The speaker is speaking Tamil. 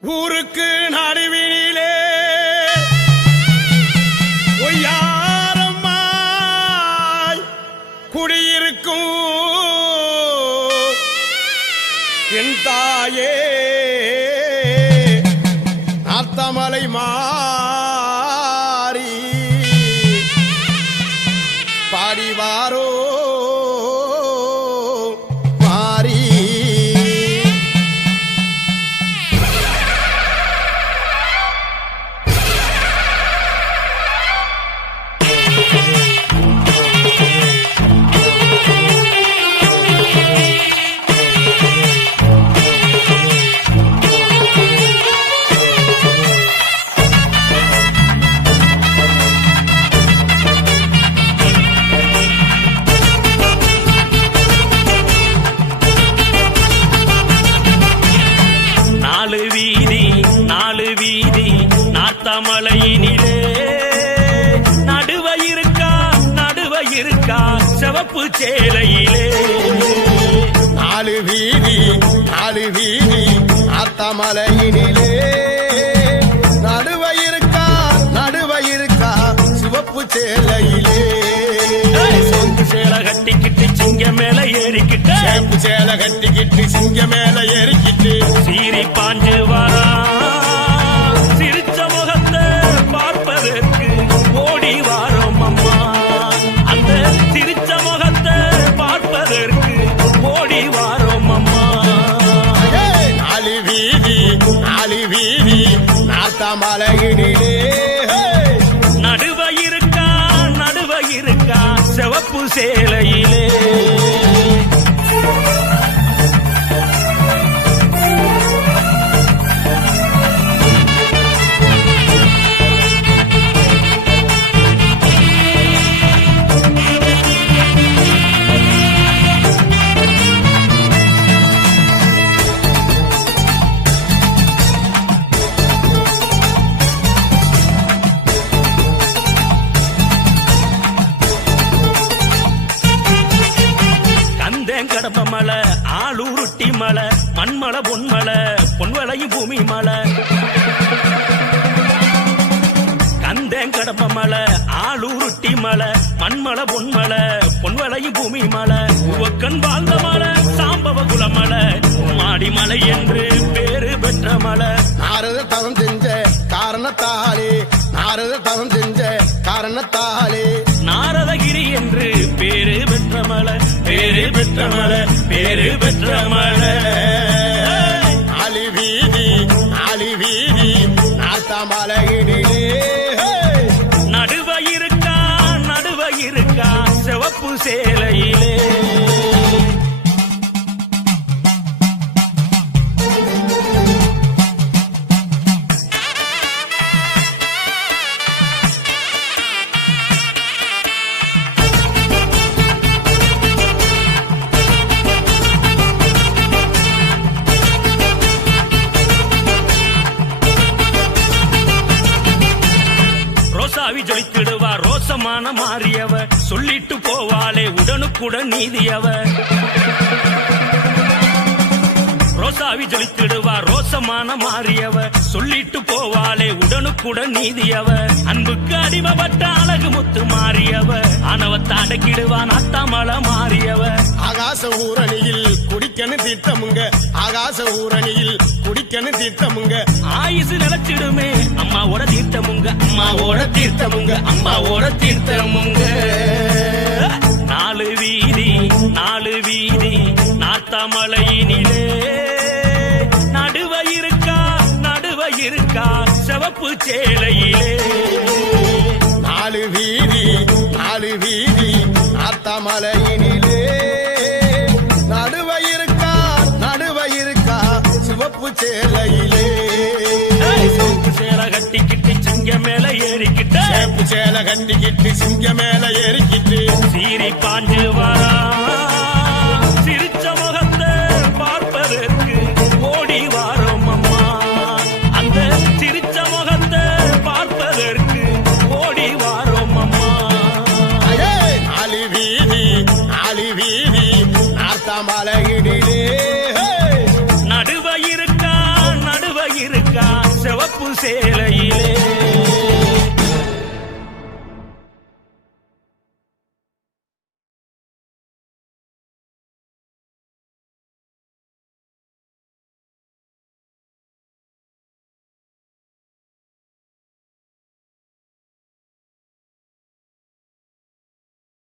ஊருக்கு நடுவினிலே. ஒய்யாரம்மாய் குடியிருக்கும் என் தாயே. சிவப்பு சேலையிலே. நாலு வீதி நாலு வீதி அத்தமலையினிலே நடுவ இருக்கா நடுவ இருக்கா சிவப்பு சேலையிலே. சொந்து சேலை கட்டிக்கிட்டு சிங்க மேல ஏறிக்கிட்ட. சேப்பு சேலை கட்டிக்கிட்டு சிங்க மேல ஏறிக்கிட்டு. சீறி பாஞ்சு வரா. நாலு மண்மலை மண்மலை பொன்மலை பொன்வளை பூமி மலை கந்தேன் கடப்ப மலை ஆளூருட்டி மலை மண்மலை பொன்மலை பொன்வளை பூமி மலை உவக்கன் வாழ்ந்த மலை சாம்பவ குலமலை மாடி மலை என்று பேரு பெற்ற மலை. நாரத தவம் செஞ்ச காரணத்தாலே நாரத தவம் செஞ்ச காரணத்தால் பெற்ற மலை பேரு பெற்ற மலை நாலு வீதி நாலு வீதி நாத்தமலையினிலே நடுவ இருக்கா நடுவ இருக்கா சிவப்பு சேலையிலே ரோசமான மாறியவ சொல்லிட்டு போவாளே உடனுக்குடன் நீதியவ ரோசாவி ஜொலித்திடுவா ரோசமான மாறியவ சொல்லிட்டு போவாளே உடனுக்குடன் நீதியவ அன்புக்கு அடிமப்பட்ட அழகு முத்து மாறியவ ஆனவத்தை அடக்கிடுவா நாத்தாமல மாறியவ ஆகாச ஊரணியில் குடிக்கன்னு தீர்த்தமுங்க. ஆகாச ஊரணியில் குடிக்கன்னு தீர்த்தமுங்க. ஆயுசு நிலச்சிடுமே. அம்மாவோட தீர்த்தமுங்க. அம்மாவோட தீர்த்தமுங்க. அம்மாவோட தீர்த்தமுங்க. நாலு வீதி நாலு வீதி நாத்தாமலையினிலே. நடுவ இருக்கா நடுவ இருக்கா சிவப்பு சேலையிலே. நாலு வீதி நாலு வீதி நாத்தமலையினிலே. சொப்பு சேலை கட்டிக்கிட்டு சிங்க மேல ஏறிக்கிட்ட. சேலை கட்டிக்கிட்டு சிங்க மேல ஏறிக்கிட்டு. சீறி பாஞ்சு வரா. சேலையிலே